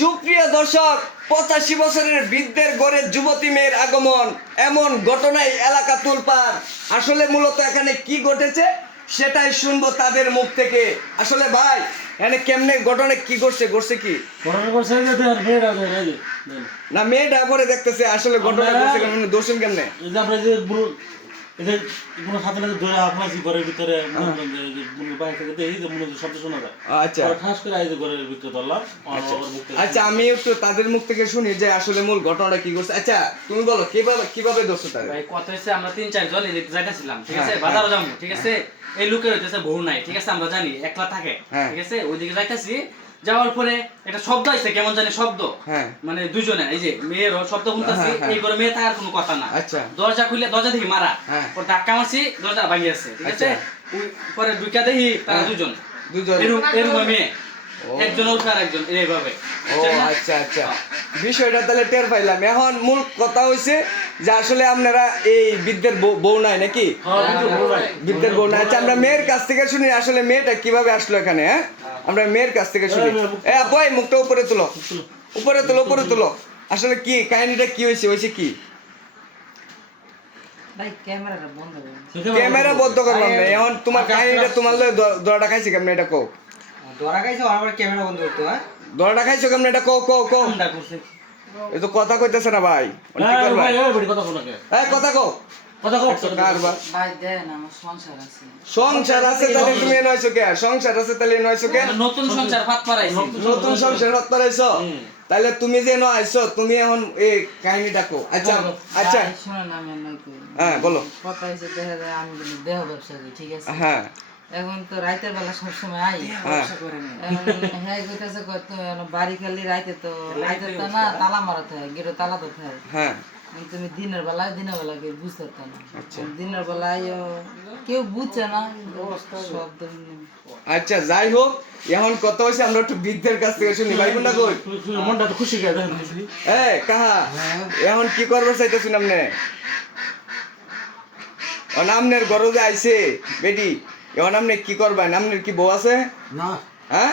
সুপ্রিয় দর্শক, 85 বছরের বৃদ্ধের ঘরে যুবতী মেয়ের আগমন, এমন ঘটনায় এলাকা তোলপাড়। আসলে মূলত এখানে কি ঘটেছে সেটাই শুনবো তাদের মুখ থেকে। আসলে ভাই এখানে কেমনে ঘটনা কি ঘটছে কি না মেয়েটা পরে দেখতেছে আসলে ঘটনা ঘটছে কেমনে, দোষণ কেমনে ঘরের ভিতরে শব্দ শোনা যায়। আচ্ছা ঠাস করে ঘরের ভিতরে ধরলাম। আচ্ছা আমি একটু তাদের মুখ থেকে শুনি যে আসলে মূল ঘটনাটা কি ঘটছে। আচ্ছা তুমি বলো কিভাবে দোষ তাদের? ভাই কত হইছে, আমরা 3-4 জন এই যাইতাছিলাম, ঠিক আছে, বাজারে যাবো, ঠিক আছে। এই লোকের হইতেছে বউ নাই, ঠিক আছে, আমরা জানি একলা থাকে, ঠিক আছে। ওইদিকে যাইতাছি, যাওয়ার পরে একটা শব্দ আইছে, কেমন জানি শব্দ, মানে দুইজনে এই যে মেয়ের শব্দ শুনতাছি। এই ঘরে মেয়ে থাকার কোনো কথা না। দরজা খুলে দরজা দেখি মারা, পরে ধাক্কা মারছি, দরজা ভাঙি আছে, ঠিক আছে। পরে ঢুকা দেখি তারা দুজন এরকম মেয়ে, একজন উঠে আর একজন এইভাবে। আচ্ছা আচ্ছা, বিষয়টা তাহলে টের পাইলাম। এখন মূল কথা হইছে যে আসলে আপনারা এই বৃদ্ধের বউ নাই নাকি? বৃদ্ধের বউ নাই। আচ্ছা আমরা মেয়ের কাছ থেকে শুনি আসলে মেয়েটা কিভাবে আসলো এখানে। হ্যাঁ আমরা মেয়ের কাছ থেকে শুনি। বই মুখটা উপরে তুলো, উপরে তুলো। আসলে কি কাহিনীটা কি হয়েছে কি? ক্যামেরা বন্ধ করলাম না। এখন তোমার কাহিনীটা তোমার দড়াটা খাইছে কেমন এটা কও। দড়া খাইছো আবার ক্যামেরা বন্ধ করতে হয়। দড়াটা খাইছো কেমন এটা কও। এই তো কথা কইতেছে না ভাই। কি করবা? কথা কও। সংসার আছে তাহলে তুমি নয়ছো কে? সংসার আছে তাহলে নয়ছো কে? নতুন সংসার ফাত পারাইছো। নতুন সংসার ফাত পারাইছো। তাহলে তুমি যে নয়ছো তুমি এখন এই কাহিনীটা কও। আচ্ছা শুনুন আমি নয়তো। হ্যাঁ বলো। কথা হইছে দেখা যায় আমি কিন্তু দেহ ব্যবসা করি, ঠিক আছে। হ্যাঁ এখন তো রাতের বেলা সবসময় আই ব্যবসা করে না। হ্যাঁ কইতাছে কত বাড়ি খালি রাতে তো না তালা মারাতে হয়, গেটে তালা দিতে হয়। হ্যাঁ তুমি দিনের বেলা কেউ বুঝতে পারত না। দিনের বেলায় কেউ বুঝছে না শব্দ। আচ্ছা যাই হোক, এখন কত হয়েছে আমরা একটু বৃদ্ধের কাছ থেকে শুনি। ভাই কোনটা কই? মনটা তো খুশি গেছে। কাহা এখন কি করবে চাইতেছেন আপনি? আমনের ঘরে যে আইছে বেটি, এখন আপনি কি করবেন? আপনার কি বউ আছে না? হ্যাঁ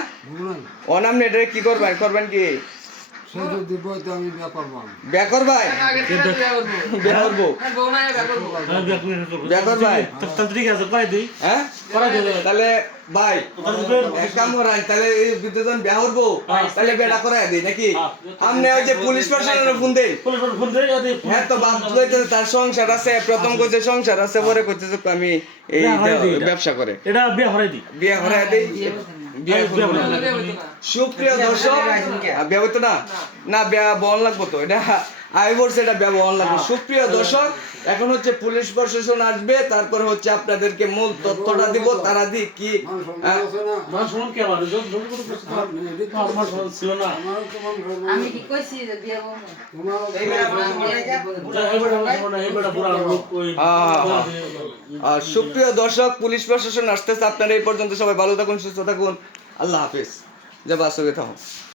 আপনি এটা কি করবেন কি? তাহলে ভাই এক কাম করাই, তাহলে এই বিদ্যুৎ বিয়া করবো তাহলে বেটা করাই দিই নাকি? আপনি ওই যে পুলিশ প্রশাসনের ফোন দেই। হ্যাঁ তো বাপ কইতেছে তার সংসার আছে, প্রথম কইছে সংসার আছে, পরে কইতেছে আমি এই ব্যবসা করে। এটা বিয়া করাই দিই। সুপ্রিয় দর্শক, বিয়া হইতো না বিয়া বহন লাগবো তো, এটা আই বলছে এটা বিয়া বহন লাগবে। সুপ্রিয় দর্শক, এখন হচ্ছে পুলিশ প্রশাসন আসবে, তারপর হচ্ছে আপনাদেরকে মূল তথ্যটা দিব। তারা দি কি আমি কি কইছি যে বিয়ে বউ সুপ্রিয় দর্শক, পুলিশ প্রশাসন আসতেছে। আপনারা এই পর্যন্ত সবাই ভালো থাকুন, সুস্থ থাকুন। আল্লাহ হাফিজ। জয় বাসকে থাকুন।